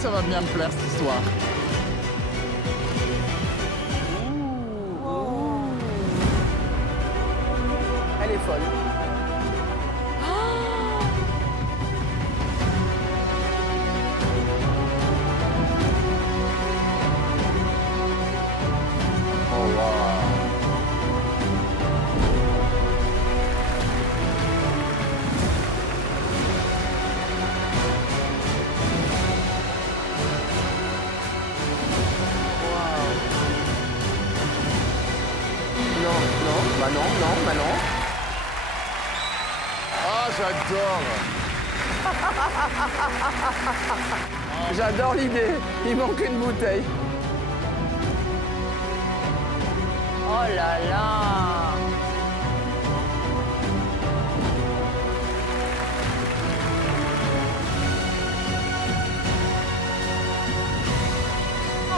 ça va bien me plaire, cette histoire. Elle est folle. Oh, wow. Bah non. Ah, j'adore. J'adore l'idée. Il manque une bouteille. Oh là là.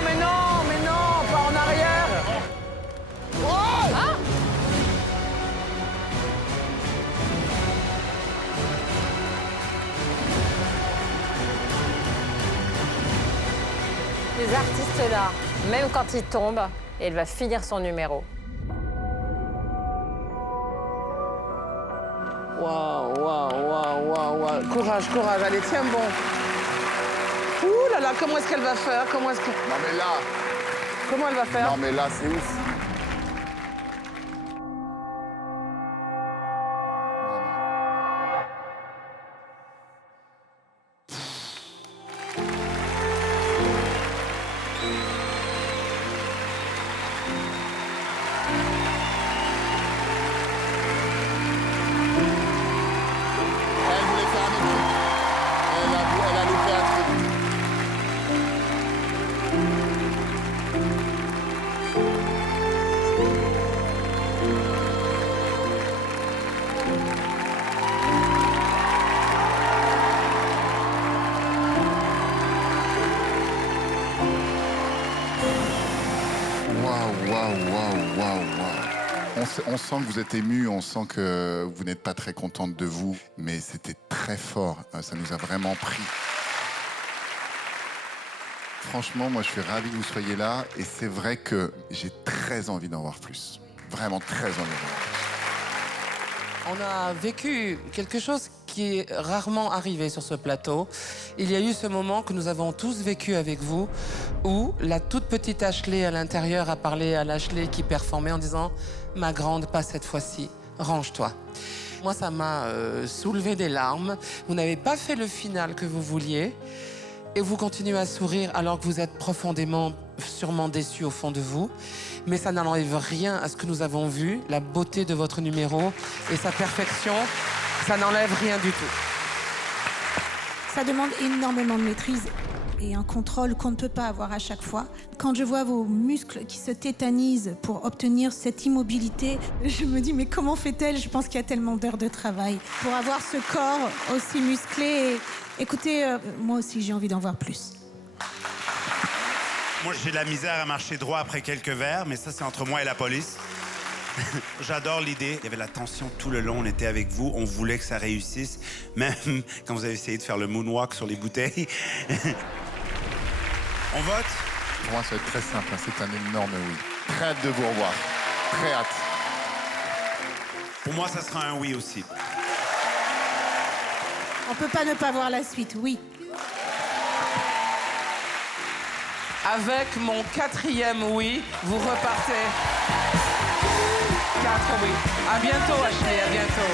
Mais non, pas en arrière. Les artistes là, même quand ils tombent, elle va finir son numéro. Waouh. Courage. Allez, tiens bon. Ouh là là, comment est-ce qu'elle va faire? Non, mais là, Comment elle va faire? non, mais là, c'est ouf. Elle voulait faire un autre truc. Elle a loupé un truc. Waouh. On sent que vous êtes ému, on sent que vous n'êtes pas très contente de vous, mais c'était très fort. Ça nous a vraiment pris. Franchement, moi, je suis ravi que vous soyez là, et c'est vrai que j'ai très envie d'en voir plus. Vraiment très envie d'en voir plus. On a vécu quelque chose qui est rarement arrivé sur ce plateau. Il y a eu ce moment que nous avons tous vécu avec vous, où la toute petite Ashley à l'intérieur a parlé à l'Ashley qui performait en disant « Ma grande, pas cette fois-ci, range-toi ». Moi, ça m'a soulevé des larmes. Vous n'avez pas fait le final que vous vouliez, et vous continuez à sourire alors que vous êtes profondément, sûrement déçu au fond de vous. Mais ça n'enlève rien à ce que nous avons vu, la beauté de votre numéro et sa perfection. Ça n'enlève rien du tout. Ça demande énormément de maîtrise et un contrôle qu'on ne peut pas avoir à chaque fois. Quand je vois vos muscles qui se tétanisent pour obtenir cette immobilité, je me dis mais comment fait-elle? Je pense qu'il y a tellement d'heures de travail pour avoir ce corps aussi musclé. Et, écoutez, moi aussi j'ai envie d'en voir plus. Moi, j'ai de la misère à marcher droit après quelques verres, mais ça, c'est entre moi et la police. J'adore l'idée. Il y avait la tension tout le long. On était avec vous. On voulait que ça réussisse. Même quand vous avez essayé de faire le moonwalk sur les bouteilles. On vote? Pour moi, ça va être très simple. C'est un énorme oui. Très hâte de vous revoir. Très hâte. Pour moi, ça sera un oui aussi. On peut pas ne pas voir la suite, oui. Avec mon 4e oui, vous repartez. 4 oui. À bientôt, Ashley, à bientôt.